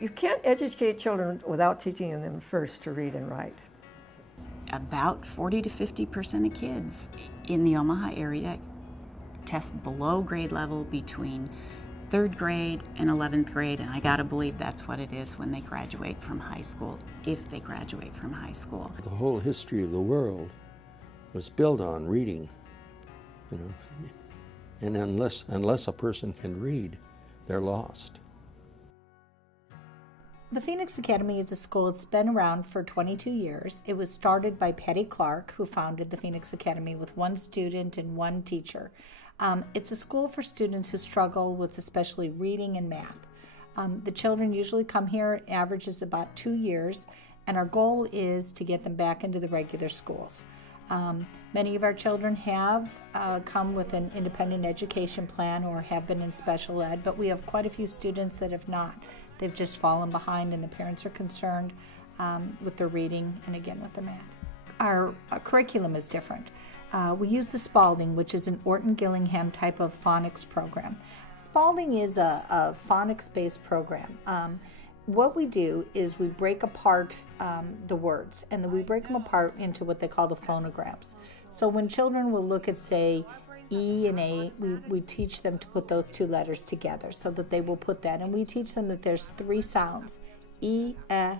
You can't educate children without teaching them first to read and write. About 40 to 50% of kids in the Omaha area test below grade level between 3rd grade and 11th grade, and I gotta believe that's what it is when they graduate from high school, if they graduate from high school. The whole history of the world was built on reading, you know, and unless a person can read, they're lost. The Phoenix Academy is a school that's been around for 22 years. It was started by Patty Clark, who founded the Phoenix Academy with 1 student and 1 teacher. It's a school for students who struggle with especially reading and math. The children usually come here, it averages about 2 years, and our goal is to get them back into the regular schools. Many of our children have come with an independent education plan or have been in special ed, but we have quite a few students that have not. They've just fallen behind, and the parents are concerned with their reading and again with their math. Our curriculum is different. We use the Spalding, which is an Orton-Gillingham type of phonics program. Spalding is a phonics-based program. What we do is we break apart the words, and then we break them apart into what they call the phonograms. So when children will look at, say, E and A, we teach them to put those 2 letters together so that they will put that. And we teach them that there's 3 sounds, E, A,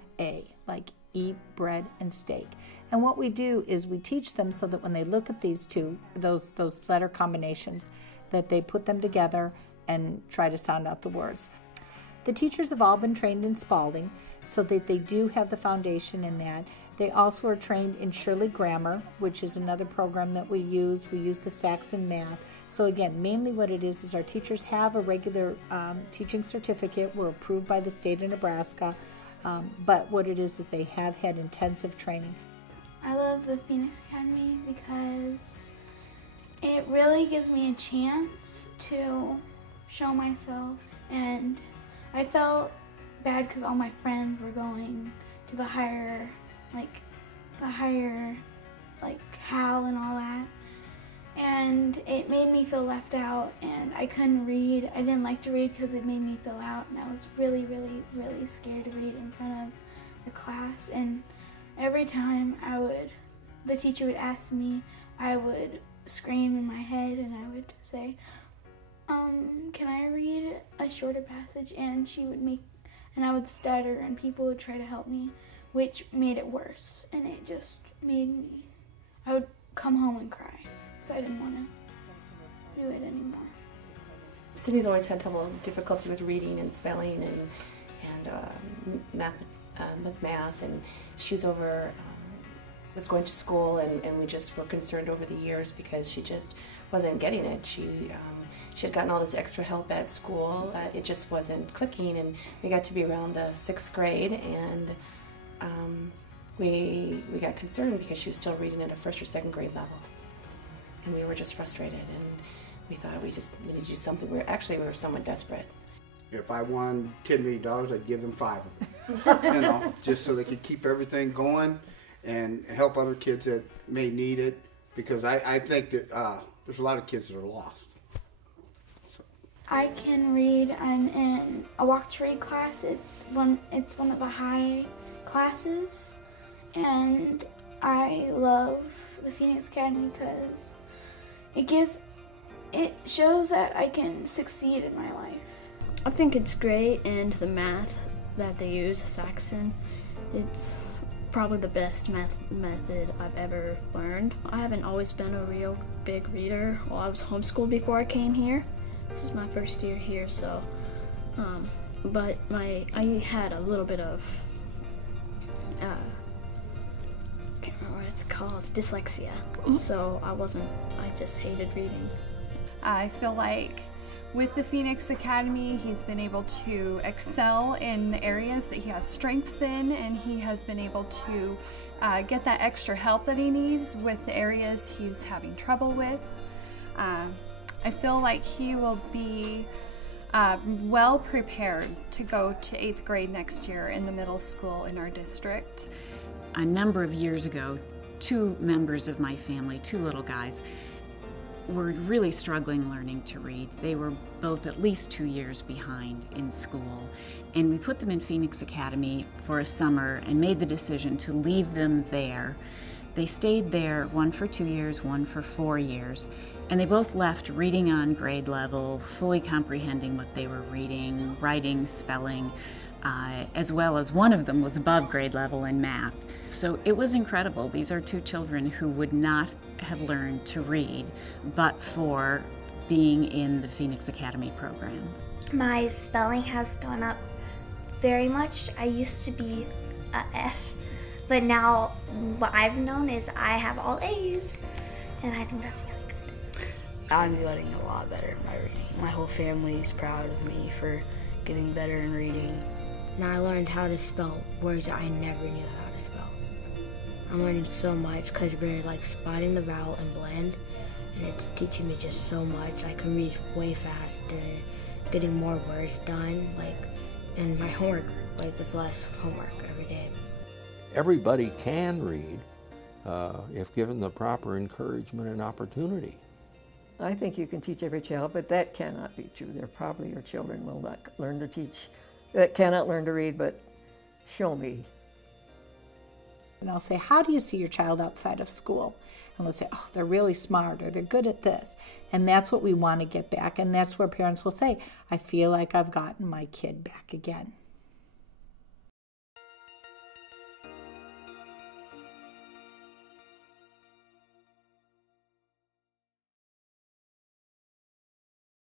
like eat, bread, and steak. And what we do is we teach them so that when they look at these 2, those letter combinations, that they put them together and try to sound out the words. The teachers have all been trained in Spalding so that they do have the foundation in that. They also are trained in Shirley Grammar, which is another program that we use. We use the Saxon Math. So again, mainly what it is our teachers have a regular teaching certificate. We're approved by the state of Nebraska, but what it is they have had intensive training. I love the Phoenix Academy because it really gives me a chance to show myself, and I felt bad because all my friends were going to the higher Hal and all that, and it made me feel left out, and I couldn't read. I didn't like to read because it made me feel out, and I was really, really, really scared to read in front of the class. And every time the teacher would ask me, I would scream in my head, and I would say, can I read a shorter passage? And I would stutter, and people would try to help me, which made it worse. And it just I would come home and cry, because I didn't want to do it anymore. Sydney's always had difficulty with reading and spelling and with math, and she's was going to school, and we just were concerned over the years because she just wasn't getting it. She had gotten all this extra help at school. It just wasn't clicking, and we got to be around the 6th grade, and we got concerned because she was still reading at a 1st or 2nd grade level, and we were just frustrated, and we thought we need to do something. We were somewhat desperate. If I won $10 million, I'd give them 5 of them, you know, just so they could keep everything going and help other kids that may need it, because I think that there's a lot of kids that are lost. So. I can read. I'm in a walk to read class. It's one of the high classes, and I love the Phoenix Academy because it shows that I can succeed in my life. I think it's great, and the math that they use, Saxon, it's probably the best math method I've ever learned. I haven't always been a real big reader. Well, I was homeschooled before I came here. This is my first year here, so, but I had a little bit of, I can't remember what it's called, it's dyslexia. So I just hated reading. I feel like with the Phoenix Academy, he's been able to excel in the areas that he has strengths in, and he has been able to get that extra help that he needs with the areas he's having trouble with. I feel like he will be well prepared to go to 8th grade next year in the middle school in our district. A number of years ago, 2 members of my family, 2 little guys, were really struggling learning to read. They were both at least 2 years behind in school. And we put them in Phoenix Academy for a summer and made the decision to leave them there. They stayed there, one for 2 years, one for 4 years, and they both left reading on grade level, fully comprehending what they were reading, writing, spelling, as well as one of them was above grade level in math. So it was incredible. These are two children who would not have learned to read but for being in the Phoenix Academy program. My spelling has gone up very much. I used to be a F, but now what I've known is I have all A's, and I think that's really good. I'm getting a lot better in my reading. My whole family is proud of me for getting better in reading. Now I learned how to spell words I never knew how to spell. I'm learning so much because we're like spotting the vowel and blend, and it's teaching me just so much. I can read way faster, getting more words done, and my homework, it's less homework every day. Everybody can read if given the proper encouragement and opportunity. I think you can teach every child, but that cannot be true. There probably are children will not learn to teach, that cannot learn to read, but show me. And I'll say, how do you see your child outside of school? And they'll say, oh, they're really smart, or they're good at this. And that's what we want to get back. And that's where parents will say, I feel like I've gotten my kid back again.